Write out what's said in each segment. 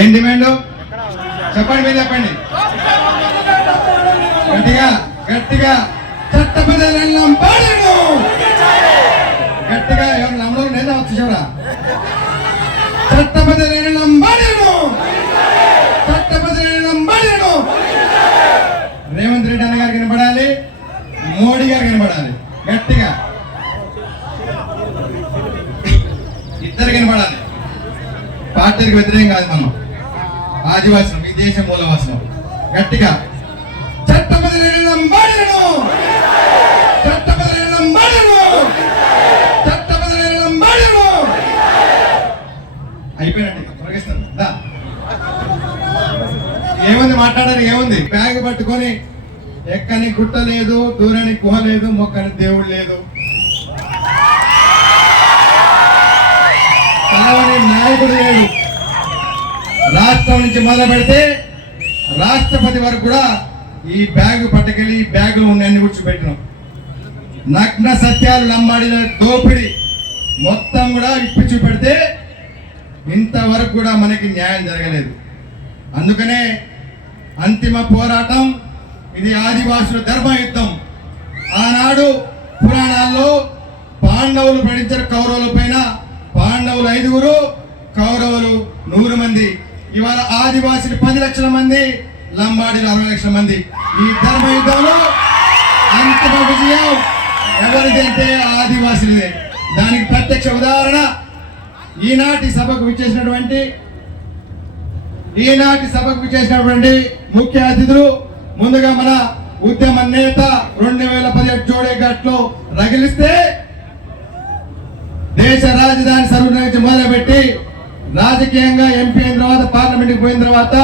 ఏం డిమాండ్? చెప్పండి మీరు చెప్పండి. గట్టిగా గట్టిగా చట్టబద్ధం పాడను గట్టిగా ఎవరు నమ్మడం లేదా వచ్చేసారా చట్టబద్ధం పాడను చట్టబద్ధం పాడను రేవంత్ రెడ్డి అన్న గారు కనపడాలి మోడీ గారు కనపడాలి గట్టిగా. ఇద్దరు కనపడాలి పార్టీకి వ్యతిరేకం కాదు మనం. ఆదివాసులు ఈ దేశం మూలవాసులు. గట్టిగా. చట్టబద్ధం బాడను చట్టబద్ధం బాడను చట్టబద్ధం బాడను అయిపోయినట్టు తొలగిస్తాను. దా. ఏముంది మాట్లాడడానికి? ఏముంది? బ్యాగ్ పట్టుకొని ఎక్కని గుట్ట లేదు దూరానికి గుహ లేదు మొక్కని దేవుడు లేదు. కావని నాయకుడు లేడు. రాష్ట్రం నుంచి మొదలు పెడితే రాష్ట్రపతి వరకు కూడా ఈ బ్యాగ్ పట్టుకెళ్ళి ఈ బ్యాగులు ఉన్నాయని కూర్చోబెట్టినాం నగ్న సత్యాలు నమ్మాడిన దోపిడి మొత్తం కూడా ఇప్పి చూపెడితే ఇంతవరకు కూడా మనకి న్యాయం జరగలేదు. అందుకనే అంతిమ పోరాటం ఇది ఆదివాసుల ధర్మయుద్ధం. ఆనాడు పురాణాల్లో పాండవులు పడించిన కౌరవుల పైన పాండవులు ఐదుగురు కౌరవులు నూరు మంది. ఇవాళ ఆదివాసులు పది లక్షల మంది లంబాడీలు అరవై లక్షల మంది. ఈ ధర్మ యుద్ధంలో అంతిమ విజయం ఎవరిది అంటే ఆదివాసులదే. దానికి ప్రత్యక్ష ఉదాహరణ ఈనాటి సభకు విచ్చేసినటువంటి ఈనాటి సభకు విచ్చేసినటువంటి ముఖ్య అతిథులు ముందుగా మన ఉద్యమ నేత రెండు వేల పదిహేడు జోడేఘాట్లో రగిలిస్తే దేశ రాజధాని సర్వ మొదలుపెట్టి రాజకీయంగా ఎంపీ అయిన తర్వాత పార్లమెంట్కి పోయిన తర్వాత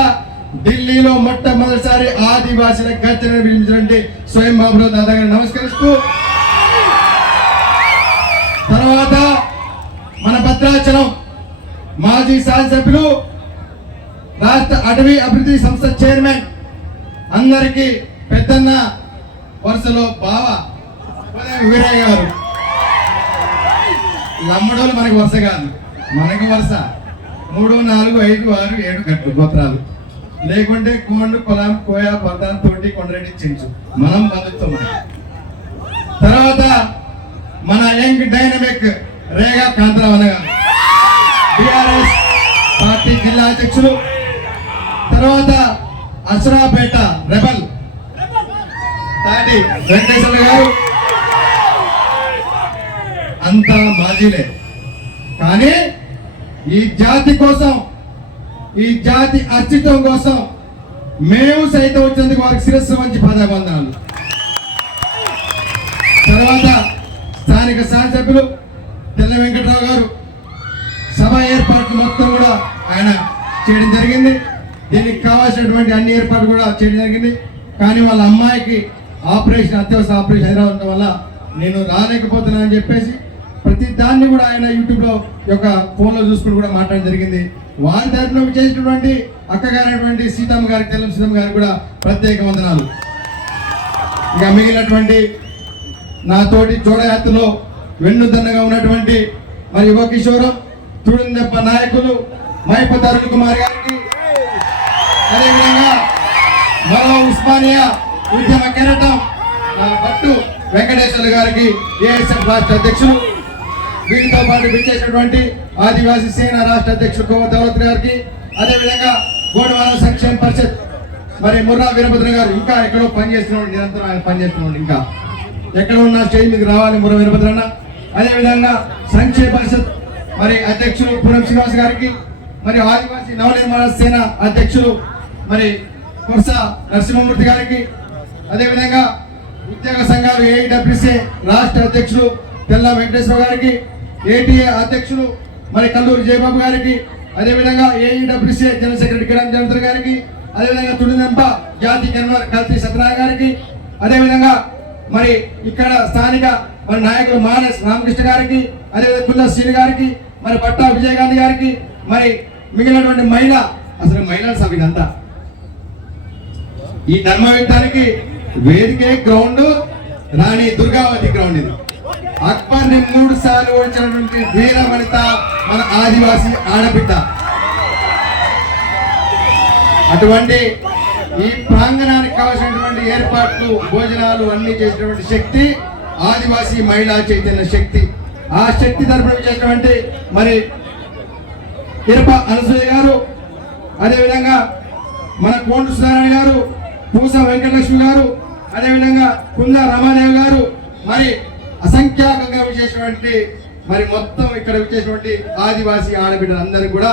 ఢిల్లీలో మొట్టమొదటిసారి ఆదివాసీల గర్జన వినిపించినటువంటి స్వయం బాబులో దాదా నమస్కరిస్తూ తర్వాత మన భద్రాచలం మాజీ శాసనసభ్యులు రాష్ట్ర అటవీ అభివృద్ధి సంస్థ చైర్మన్ అందరికీ పెద్దన్న వరుసలో బావ వీరయ్య గారు. లమ్మడోలు మనకి వరుస కాదు మనకి వరుస. మూడు నాలుగు ఐదు ఆరు ఏడు గట్లు గోత్రాలు. లేకుంటే కోండు కొలాం కోయ పర్దాన్ తోటి కొండరెడ్డి చించు. మనం బంధుత్వం తర్వాత మన యంగ్ డైనమిక్ రేగా కాంతరావు అనగా బిఆర్ఎస్ పార్టీ జిల్లా అధ్యక్షులు. తర్వాత అసరాపేట రెబల్ తాటి వెంకటేశ్వర గారు. అంతా మాజీలే. కానీ ఈ జాతి కోసం ఈ జాతి అస్తిత్వం కోసం మేము సైతం వచ్చేందుకు వారికి శిరస్సు మంచి పదబంధనాలు తర్వాత స్థానిక శాసనసభ్యులు తెల్ల వెంకట్రావు గారు సభ ఏర్పాట్లు మొత్తం కూడా ఆయన చేయడం జరిగింది. దీనికి కావాల్సినటువంటి అన్ని ఏర్పాట్లు కూడా చేయడం జరిగింది. కానీ వాళ్ళ అమ్మాయికి ఆపరేషన్ అత్యవసర ఆపరేషన్ హైదరాబాద్ వల్ల నేను రాలేకపోతున్నానని చెప్పేసి ప్రతి దాన్ని కూడా ఆయన యూట్యూబ్లో యొక్క ఫోన్లో చూసుకుని కూడా మాట్లాడడం జరిగింది. వారి తరఫున చేసినటువంటి అక్కగారైనటువంటి సీతమ్మ గారికి తెల్లం సీతమ్మ గారికి కూడా ప్రత్యేక వందనాలు. ఇక మిగిలినటువంటి నాతోటి జోడయాత్రలో వెన్నుదన్నగా ఉన్నటువంటి మరి యువ కిషోరం తుడిందెప్ప నాయకులు మైప తరుణ్ కుమార్ గారికి అదేవిధంగా మరో ఉస్మానియా ఉద్యమ కెరటం పట్టు వెంకటేశ్వర గారికి ఏఎస్ఎఫ్ రాష్ట్ర అధ్యక్షులు వీటితో పాటు విచ్చేసినటువంటి ఆదివాసీ సేన రాష్ట్ర అధ్యక్షుడు కోవ దౌలత్ గారికి అదేవిధంగా గోడవాల సంక్షేమ పరిషత్ మరి ముర్రా వీరభద్ర గారు ఇంకా ఎక్కడో పనిచేస్తున్నాడు నిరంతరం ఆయన పనిచేస్తున్నాడు ఇంకా. ఎక్కడ ఉన్నా స్టేజ్ మీకు రావాలి ముర్రా వీరభద్రన్న అదేవిధంగా సంక్షేమ పరిషత్ మరి అధ్యక్షులు పూనం శ్రీనివాస్ గారికి మరి ఆదివాసీ నవనిర్మాణ సేన అధ్యక్షులు మరి కుర్స నరసింహమూర్తి గారికి అదేవిధంగా ఉద్యోగ సంఘాలు ఏఐడబ్ల్యూసీ రాష్ట్ర అధ్యక్షులు తెల్ల వెంకటేశ్వర గారికి ఏటీఏ అధ్యక్షులు మరి కల్లూరు జయబాబు గారికి అదేవిధంగా ఏఈడబ్ల్యూసీ జనరల్ సెక్రటరీ కిరణ్ జనతర్ గారికి అదేవిధంగా తుడినంప జాతి కన్వర్ కల్తీ సత్యనారాయణ గారికి అదేవిధంగా మరి ఇక్కడ స్థానిక మరి నాయకులు మానస్ రామకృష్ణ గారికి అదేవిధంగా కుల్ల శ్రీని గారికి మరి పట్టా విజయగాంధీ గారికి మరి మిగిలినటువంటి మహిళ అసలు మహిళల సభ ఇదంతా. ఈ ధర్మయుద్ధానికి వేదికే గ్రౌండ్ రాణి దుర్గావతి గ్రౌండ్ ఇది. అక్బర్ని మూడు సార్లు ఓడించినటువంటి వీర వనిత మన ఆదివాసి ఆడబిడ్డ. అటువంటి ఈ ప్రాంగణానికి కావాల్సినటువంటి ఏర్పాట్లు భోజనాలు అన్ని చేసినటువంటి శక్తి ఆదివాసీ మహిళా చైతన్య శక్తి. ఆ శక్తి తరపున చేసినటువంటి మరి ఇరప అనసూయ గారు అదేవిధంగా మన కోండు సుధారాయణ గారు పూస వెంకటలక్ష్మి గారు అదేవిధంగా కుంద రమాదేవి గారు మరి అసంఖ్యాకంగా విశేషటువంటి మరి మొత్తం ఇక్కడ విచ్చేసినటువంటి ఆదివాసీ ఆడబిడ్డలందరికీ కూడా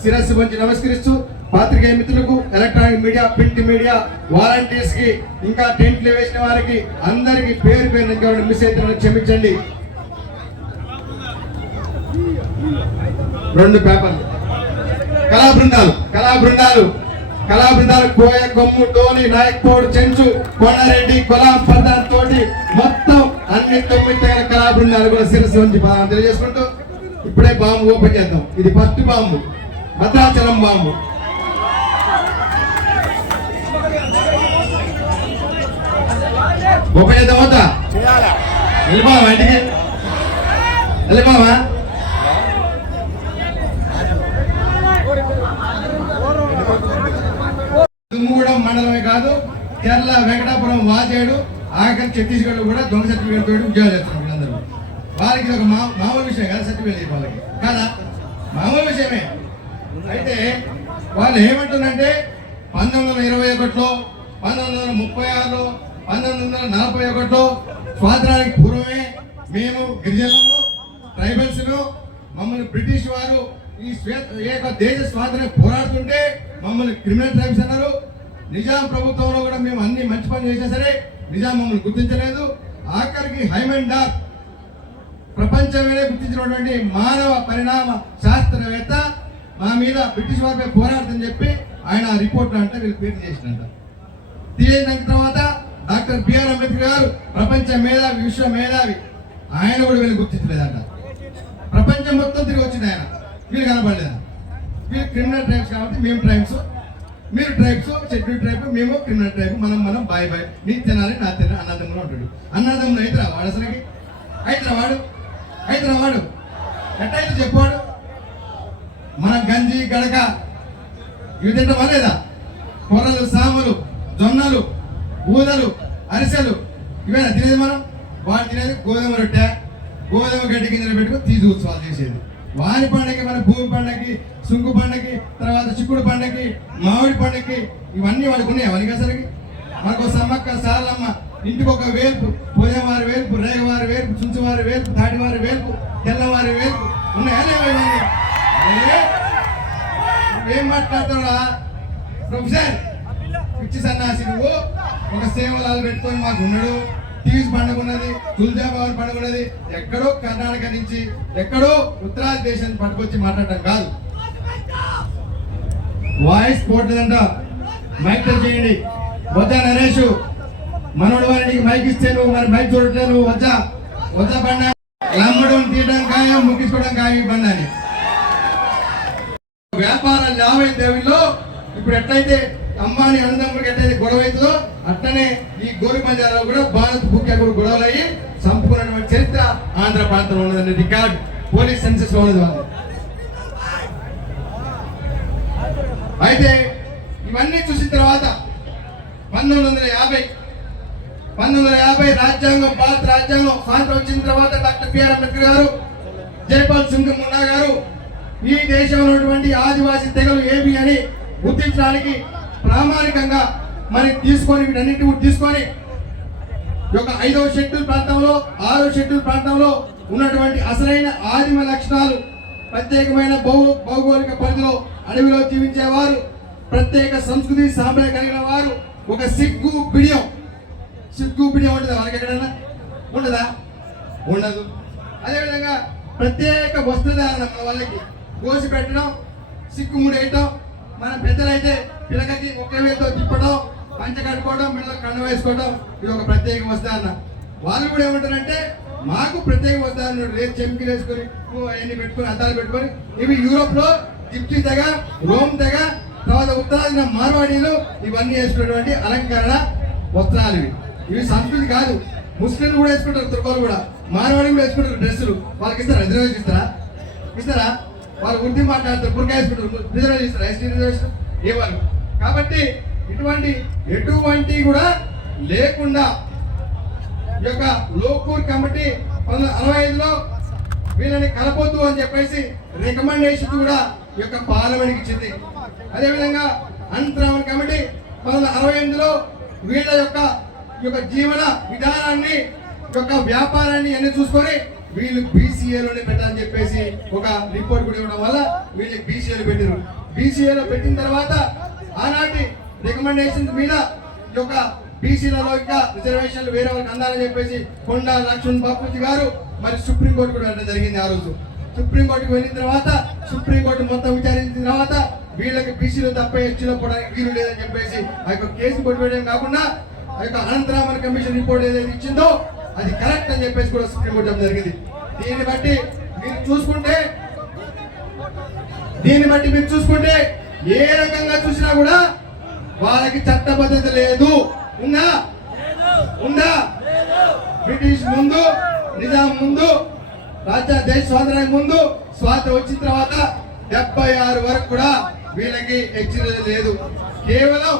శిరస్సు పంచి నమస్కరిస్తూ పాత్రికేయ మిత్రులకు ఎలక్ట్రానిక్ మీడియా ప్రింట్ మీడియా వాలంటీర్స్కి ఇంకా టెంట్లు వేసిన వారికి అందరికి పేరు పేరు ఇంకా మిస్ అయితే క్షమించండి. రెండు పేపర్లు. కళా బృందాలు కళా బృందాలు. కళా బృందాలు కోయ కొమ్ము టోని నాయక్పోడు చెంచు కొండారెడ్డి కొలాం తోటి మొత్తం అన్ని తొమ్మిది తెగల కళా బృందాలు కూడా శిరస్సు నుంచి తెలియజేసుకుంటూ ఇప్పుడే బాంబు ఓపెన్ చేద్దాం. ఇది first bomb. Bhadrachalam bomb. Open చేద్దాం వద్దా? వెళ్ళిపోవా ఇంటికి? వెళ్ళిపోవా చేయడు ఆఖరి ఛత్తీస్గఢ్ కూడా దొంగ సర్టిఫికేట్ తోటి ఉద్యోగాలు చేస్తున్నారు వీళ్ళందరూ. వారికి ఒక మా మామూలు విషయం కదా సర్టిఫికేట్ వాళ్ళకి. కాదా? మామూలు విషయమే. అయితే వాళ్ళు ఏమంటుందంటే పంతొమ్మిది వందల ఇరవై ఒకటిలో పంతొమ్మిది వందల ముప్పై ఆరులో పంతొమ్మిది వందల నలభై ఒకటిలో స్వాతంత్రానికి పూర్వమే మేము గిరిజనులు ట్రైబల్స్ను మమ్మల్ని బ్రిటిష్ వారు ఈ శ్వేత ఈ యొక్క దేశ స్వాతంత్రం పోరాడుతుంటే మమ్మల్ని క్రిమినల్ ట్రైబ్స్ అన్నారు. నిజాం ప్రభుత్వంలో కూడా మేము అన్ని మంచి పనులు చేసినా సరే నిజాం మమ్మల్ని గుర్తించలేదు. ఆఖరికి హైమండ్ డార్ ప్రపంచమే గుర్తించినటువంటి మానవ పరిణామ శాస్త్రవేత్త మా మీద బ్రిటిష్ వారిపై పోరాడుతుందని చెప్పి ఆయన రిపోర్ట్లు అంటే వీళ్ళు పేరు చేసినంట తీసిన తర్వాత డాక్టర్ బిఆర్ అంబేద్కర్ గారు ప్రపంచ మేధావి విశ్వ మేధావి ఆయన కూడా వీళ్ళు గుర్తించలేదంట. ప్రపంచం మొత్తం తిరిగి వచ్చింది ఆయన. వీళ్ళు కనపడలేదు. వీళ్ళు క్రిమినల్ ట్రైబ్స్ కాబట్టి మేము ట్రైబ్స్. మీరు ట్రైబ్స్ షెడ్యూల్ ట్రైబ్ మేము క్రిమినల్ ట్రైబ్ మనం మనం బాయ్ బాయ్ నీ తినాలి నా తినాలి అన్నదమ్ములు ఉంటాడు అన్నదమ్ములు అయితే వాడు అసలుకి? అయితే వాడు అయితే వాడు ఎట్టయితే చెప్పాడు? మన గంజి గడక ఇవి తింటామా లేదా? కొర్రలు సాములు జొన్నలు ఊదలు అరిసెలు ఇవేనా తినేది మనం? వాడు తినేది గోధుమ రొట్టె గోధుమ గడ్డి గింజలు పెట్టుకుని తీసి ఉత్సవాలు చేసేది. వారి పండగకి మన భూమి పండగకి సుంకు పండగకి తర్వాత చిక్కుడు పండగకి మామిడి పండగకి ఇవన్నీ వాళ్ళకు ఉన్నాయి? అవన్నీ అసలుకి మనకు సమ్మక్క సారలమ్మ ఇంటికి ఒక వేల్పు పోయేవారి వేల్పు రేగవారి వేల్పు చుంచువారి వేల్పు తాటివారి వేల్పు తెల్లవారి వేల్పు. ఉన్నాయా ఏం? మాట్లాడుతాడా ప్రొఫెసర్ పిచ్చి సన్నాసి నువ్వు. ఒక సేవలాలు పెట్టుకొని మాకు ఉన్నాడు. టీవీస్ పండుగ ఉన్నది తుల్జాబాద్ పండుగ ఉన్నది ఎక్కడో కర్ణాటక నుంచి ఎక్కడో ఉత్తరాది దేశం పట్టుకొచ్చి మాట్లాడటం కాదు. వాయిస్ పోట్లేదంట. మైక్ టచ్ చేయండి. వద్దా నరేష్? మనోడు వారి నీకు మైక్ ఇస్తే నువ్వు మరి మైక్ చూడట్లేదు నువ్వు? వద్దా? వద్దా బండ? లమ్మడం తీయడం ఖాయం ముగించుకోవడం ఖాయం ఈ బండాన్ని వ్యాపార లావాదేవీలో ఇప్పుడు ఎట్లయితే అంబానీ అన్నదమ్ముడికి ఎట్లయితే గొడవ అవుతుందో అట్లనే ఈ గోరు పంజాలో కూడా భారత్ బుక్యా కూడా గొడవలు అయ్యి చంపుకున్నటువంటి చరిత్ర ఆంధ్ర ప్రాంతంలో ఉన్నదని రికార్డ్ పోలీస్ సెన్సెస్లో ఉన్నది వాళ్ళు. అయితే ఇవన్నీ చూసిన తర్వాత పంతొమ్మిది వందల యాభై పంతొమ్మిది వందల యాభై రాజ్యాంగం భారత రాజ్యాంగం స్వాతంత్రం వచ్చిన తర్వాత డాక్టర్ బిఆర్ అంబేద్కర్ గారు జైపాల్ సింగ్ మున్నా గారు ఈ దేశంలో ఉన్నటువంటి ఆదివాసీ తెగలు ఏమి అని గుర్తించడానికి ప్రామాణికంగా మరి తీసుకొని వీటన్నిటి తీసుకొని యొక్క ఐదవ షెడ్యూల్ ప్రాంతంలో ఆరో షెడ్యూల్ ప్రాంతంలో ఉన్నటువంటి అసలైన ఆదిమ లక్షణాలు ప్రత్యేకమైన భౌ భౌగోళిక పరిధిలో అడవిలో జీవించేవారు ప్రత్యేక సంస్కృతి సాంప్రదాయ కలిగిన వారు ఒక సిగ్గు బిడియం. సిగ్గు బిడియం ఉంటుందా వాళ్ళకి ఎక్కడైనా ఉండదా? ఉండదు. అదేవిధంగా ప్రత్యేక వస్త్రధారణ మన వాళ్ళకి. కోసి పెట్టడం సిగ్గు ముడేయటం మన పెద్దలైతే పిల్లకకి ఒకే వేతో తిప్పడం పంచ కట్టుకోవడం మెల్ల కండ వేసుకోవడం ఇది ఒక ప్రత్యేక వస్త్రాన్న వాళ్ళు కూడా ఏమంటారంటే మాకు ప్రత్యేక వస్త్రాలు రేపు చెంకి వేసుకొని అవన్నీ పెట్టుకొని అద్దాలు పెట్టుకొని ఇవి యూరోప్లో జిప్సీ తెగ రోమ్ తెగ తర్వాత ఉత్తరాదిన మార్వాడీలు ఇవన్నీ వేసుకున్నటువంటి అలంకరణ వస్త్రాలు ఇవి. ఇవి సంస్కృతి కాదు. ముస్లింలు కూడా వేసుకుంటారు తుర్కోలు కూడా. మార్వాడి కూడా వేసుకుంటారు డ్రెస్సులు. వాళ్ళకి ఇస్తారా? రిజర్వేషన్ ఇస్తారా? ఇస్తారా? వాళ్ళు ఉర్దీ మాట్లాడతారు బుర్కా వేసుకుంటారు. రిజర్వేషన్ ఇస్తారా? ST reservation? ఏ వాళ్ళు? కాబట్టి ఇటువంటి ఎటువంటి కూడా లేకుండా ఈ యొక్క లోకూర్ కమిటీ పంతొమ్మిది అరవై ఐదులో వీళ్ళని కలపొద్దు అని చెప్పేసి రికమెండేషన్ కూడా ఈ యొక్క పార్లమెంట్కి ఇచ్చింది. అదేవిధంగా అనంతరామన్ కమిటీ పంతొమ్మిది అరవై ఎనిమిదిలో వీళ్ళ యొక్క ఈ యొక్క జీవన విధానాన్ని ఈ యొక్క వ్యాపారాన్ని అన్ని చూసుకొని వీళ్ళు బీసీఏలోనే పెట్టాలని చెప్పేసి ఒక రిపోర్ట్ కూడా ఇవ్వడం వల్ల వీళ్ళు బీసీఏలో పెట్టారు బీసీఏలో పెట్టిన తర్వాత ఆనాటి రికమెండేషన్స్ మీద ఈ యొక్క బీసీలలో ఇంకా రిజర్వేషన్లు వేరే వాళ్ళకి అందాలని చెప్పేసి కొండా లక్ష్మణ్ బాపూజీ గారు మరి సుప్రీంకోర్టు కూడా వెళ్ళడం జరిగింది ఆ రోజు. సుప్రీంకోర్టుకు వెళ్ళిన తర్వాత సుప్రీంకోర్టు మొత్తం విచారించిన తర్వాత వీళ్ళకి బీసీలు తప్ప హెచ్చులో పోవడానికి వీలు లేదని చెప్పేసి ఆ యొక్క కేసు కొట్టివేయడం కాకుండా ఆ యొక్క అనంతరామన్ కమిషన్ రిపోర్ట్ ఏదైతే ఇచ్చిందో అది కరెక్ట్ అని చెప్పేసి కూడా సుప్రీంకోర్టు చెప్పడం జరిగింది. దీన్ని బట్టి మీరు చూసుకుంటే దీన్ని బట్టి మీరు చూసుకుంటే ఏ రకంగా చూసినా కూడా వాళ్ళకి చట్టబద్ధత లేదు. ఉందా? ఉందా? బ్రిటిష్ ముందు నిజాం ముందు రాజా దేశ స్వాతంత్రానికి ముందు స్వాతంత్రం వచ్చిన తర్వాత డెబ్బై ఆరు వరకు కూడా వీళ్ళకి హెచ్చరిక లేదు. కేవలం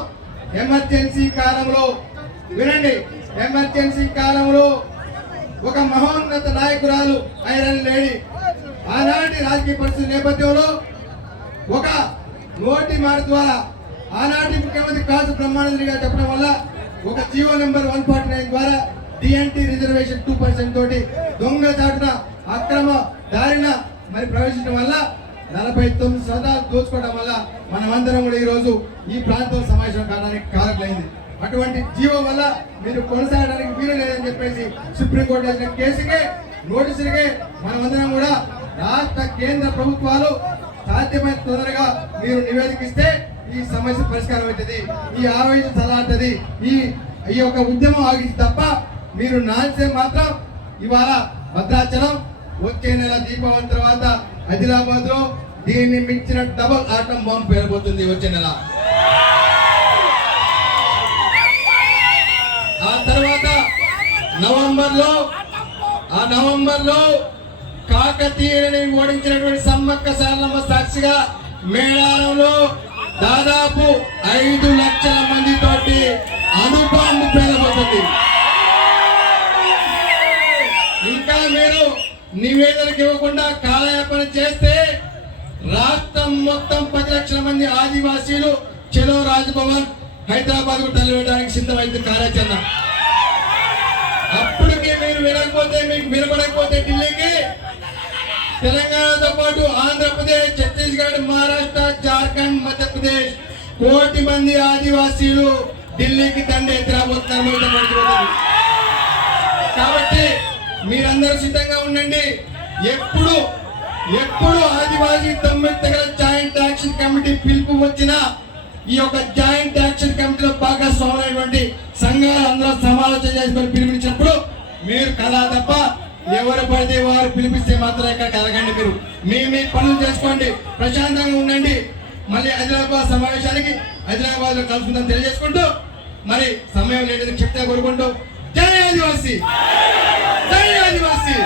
ఎమర్జెన్సీ కాలంలో వినండి ఎమర్జెన్సీ కాలంలో ఒక మహోన్నత నాయకురాలు ఐరన్ లేడీ. ఆనాటి రాజకీయ పరిస్థితి నేపథ్యంలో ఒక నోటి మాట ద్వారా ఆనాటి ముఖ్యమంత్రి కాసు బ్రహ్మానందరి గారు చెప్పడం వల్ల ఒక GO number one forty nine ద్వారా డిఎన్టీ రిజర్వేషన్ టూ పర్సెంట్ తోటి దొంగ దాటిన అక్రమ దారిన మరి ప్రవేశించడం వల్ల నలభై తొమ్మిది శాతాలు దోచుకోవడం వల్ల మనమందరం కూడా ఈరోజు ఈ ప్రాంతం సమావేశం కావడానికి కారకులైంది. అటువంటి జీవో వల్ల మీరు కొనసాగడానికి వీలు లేదని చెప్పేసి సుప్రీంకోర్టు వేసిన కేసుకే నోటీసులకే మనమందరం కూడా రాష్ట్ర కేంద్ర ప్రభుత్వాలు సాధ్యమైన తొందరగా మీరు నివేదికిస్తే ఈ సమస్య పరిష్కారం అవుతుంది. ఈ ఆవేశం చల్లారుతుంది ఈ ఈ యొక్క ఉద్యమం ఆగింది తప్ప మీరు నాన్సే మాత్రం ఇవాళ భద్రాచలం వచ్చే నెల దీపావళి తర్వాత ఆదిలాబాద్లో దీన్ని మించిన డబల్ ఆటం బాంబు పేరబోతుంది వచ్చే నెల. ఆ తర్వాత నవంబర్లో ఆ నవంబర్లో కాకతీయులని ఓడించినటువంటి సమ్మక్క సారలమ్మ సాక్షిగా మేడారంలో దాదాపు ఐదు లక్షల మంది తోటి అనుబాంబు పేరబోతుంది ఇంకా మీరు నివేదనకు ఇవ్వకుండా కాలయాపన చేస్తే రాష్ట్రం మొత్తం పది లక్షల మంది ఆదివాసీలు చెలో రాజ్భవన్ హైదరాబాద్కు తరలివేయడానికి సిద్ధమైంది కార్యాచరణ. అప్పటికి మీరు వినకపోతే మీకు వినపడకపోతే ఢిల్లీకి తెలంగాణతో పాటు ఆంధ్రప్రదేశ్ ఛత్తీస్గఢ్ మహారాష్ట్ర జార్ఖండ్ మధ్యప్రదేశ్ కోటి మంది ఆదివాసీలు ఢిల్లీకి దండ ఎత్తి కాబట్టి మీరందరూ సిద్ధంగా ఉండండి. ఎప్పుడు ఎప్పుడు ఆదివాసీ తొమ్మిది దగ్గర జాయింట్ యాక్షన్ కమిటీ పిలుపు వచ్చినా ఈ యొక్క జాయింట్ యాక్షన్ కమిటీలో భాగస్వామైనటువంటి సంఘాలు అందరూ సమాలోచన చేసుకొని పిలిపించినప్పుడు మీరు కళ తప్ప ఎవరు పడితే వారు పిలిపిస్తే మాత్రం ఇక్కడ కలగండి మీరు మీ మీ పనులు చేసుకోండి ప్రశాంతంగా ఉండండి మళ్ళీ హైదరాబాద్ సమావేశానికి హైదరాబాద్లో కలుసుకుందాం తెలియజేసుకుంటూ మరి సమయం లేదని చెప్తే కోరుకుంటూ జై ఆదివాసి జై ఆదివాసి